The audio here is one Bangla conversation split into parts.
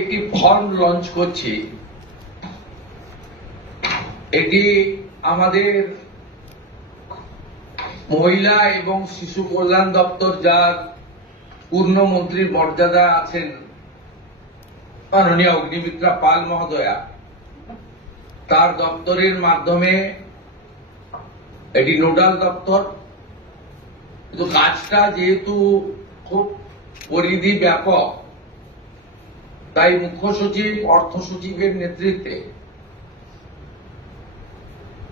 একটি ফর্ম লঞ্চ করছি। এটি আমাদের মহিলা এবং শিশু কল্যাণ দপ্তর, যার পূর্ণ মন্ত্রীর মর্যাদা আছেন মাননীয় অগ্নিমিত্রা পাল মহোদয়া, তার দপ্তরের মাধ্যমে এটি নোডাল দপ্তর। কিন্তু কাজটা যেহেতু খুব পরিধি ব্যাপক, তাই মুখ্য সচিব, অর্থ সচিবের নেতৃত্বে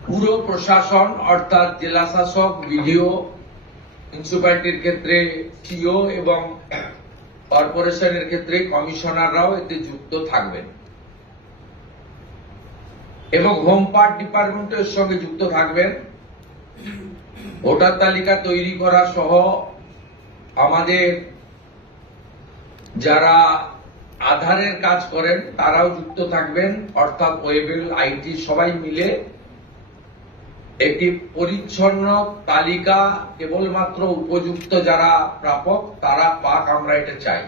পুরো প্রশাসন অর্থাৎ জেলা শাসক, বিডিও, মিউনিসিপ্যালিটির ক্ষেত্রে সিও এবং কর্পোরেশনের ক্ষেত্রে কমিশনাররাও এতে যুক্ত থাকবেন এবং হোম পার্ট ডিপার্টমেন্টের সঙ্গে যুক্ত থাকবেন। ভোটার তালিকা তৈরি করা সহ আমাদের যারা আধারের কাজ করেন তারাও যুক্ত থাকবেন, অর্থাৎ ওয়েবেল, আইটি সবাই মিলে একটি পরিচ্ছন্ন তালিকা কেবলমাত্র উপযুক্ত যারা প্রাপক তারা পাক, আমরা এটা চাই।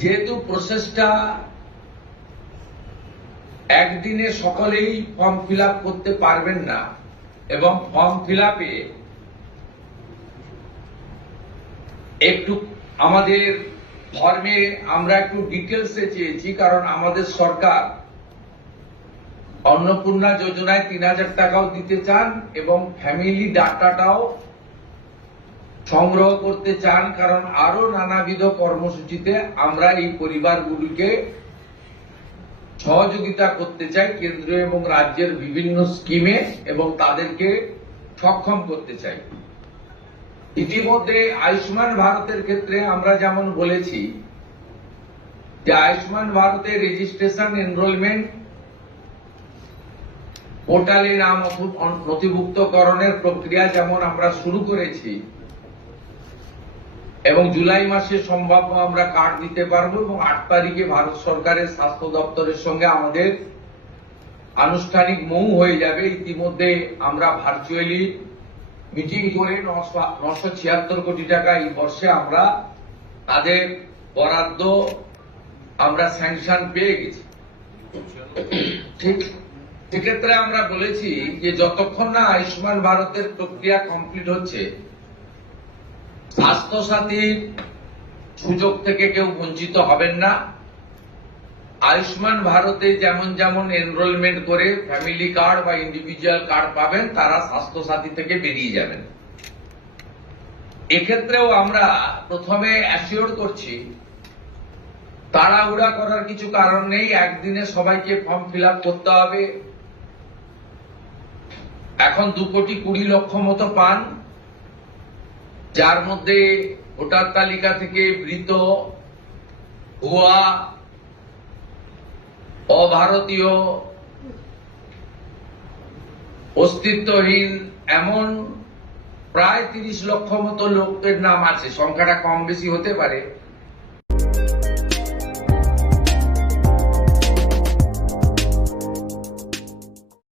যেহেতু প্রসেসটা একদিনে সকলেই ফর্ম ফিল আপ করতে পারবেন না এবং ফর্ম ফিল আপে একটু আমাদের ফর্মে আমরা একটু ডিটেলসে চেয়েছি, কারণ আমাদের সরকার অন্নপূর্ণা যোজনায় ৩,০০০ টাকাও দিতে চান এবং ফ্যামিলি ডাটাটাও সংগ্রহ করতে চান, কারণ আরো নানাবিধ কর্মসূচিতে আমরা এই পরিবারগুলিকে সহযোগিতা করতে চাই কেন্দ্রীয় এবং রাজ্যের বিভিন্ন স্কিমে, এবং তাদেরকে সক্ষম করতে চাই। ইতিমধ্যে আয়ুষ্মান ভারতের ক্ষেত্রে আমরা যেমন বলেছি যে আয়ুষ্মান ভারতের রেজিস্ট্রেশন, এনরোলমেন্ট, পোর্টালে নাম নথিভুক্তকরণের প্রক্রিয়া যেমন আমরা শুরু করেছি এবং জুলাই মাসে সম্ভাব্য আমরা কার্ড দিতে পারবো, এবং ৮ তারিখে ভারত সরকারের স্বাস্থ্য দপ্তরের সঙ্গে আমাদের আনুষ্ঠানিক মৌ হয়ে যাবে। ইতিমধ্যে আমরা ভার্চুয়ালি মিটিং করে 976 কোটি টাকা এই বর্ষে আমরা তাদের বরাদ্দ আমরা স্যাংশন পেয়ে গেছি। ঠিক সেক্ষেত্রে আমরা বলেছি যে যতক্ষণ না আয়ুষ্মান ভারতের প্রক্রিয়া কমপ্লিট হচ্ছে, স্বাস্থ্য সাথীর সুযোগ থেকে কেউ বঞ্চিত হবেন না। আয়ুষ্মান ভারতে যেমন যেমন এনরোলমেন্ট করে ফ্যামিলি কার্ড বা ইন্ডিভিজুয়াল কার্ড পাবেন, তারা স্বাস্থ্য সাথী থেকে বেরিয়ে যাবেন। এক্ষেত্রেও আমরা প্রথমে অ্যাসিওর করছি তাড়াহুড়া করার কিছু কারণ নেই, একদিনে সবাইকে ফর্ম ফিল আপ করতে হবে। এখন 2,20,00,000 মতো পান, যার মধ্যে ভোটার তালিকা থেকে মৃত, ভুয়া, অভারতীয়, অস্তিত্বহীন এমন প্রায় 30 লক্ষ মতো লোকের নাম আছে। সংখ্যাটা কম বেশি হতে পারে,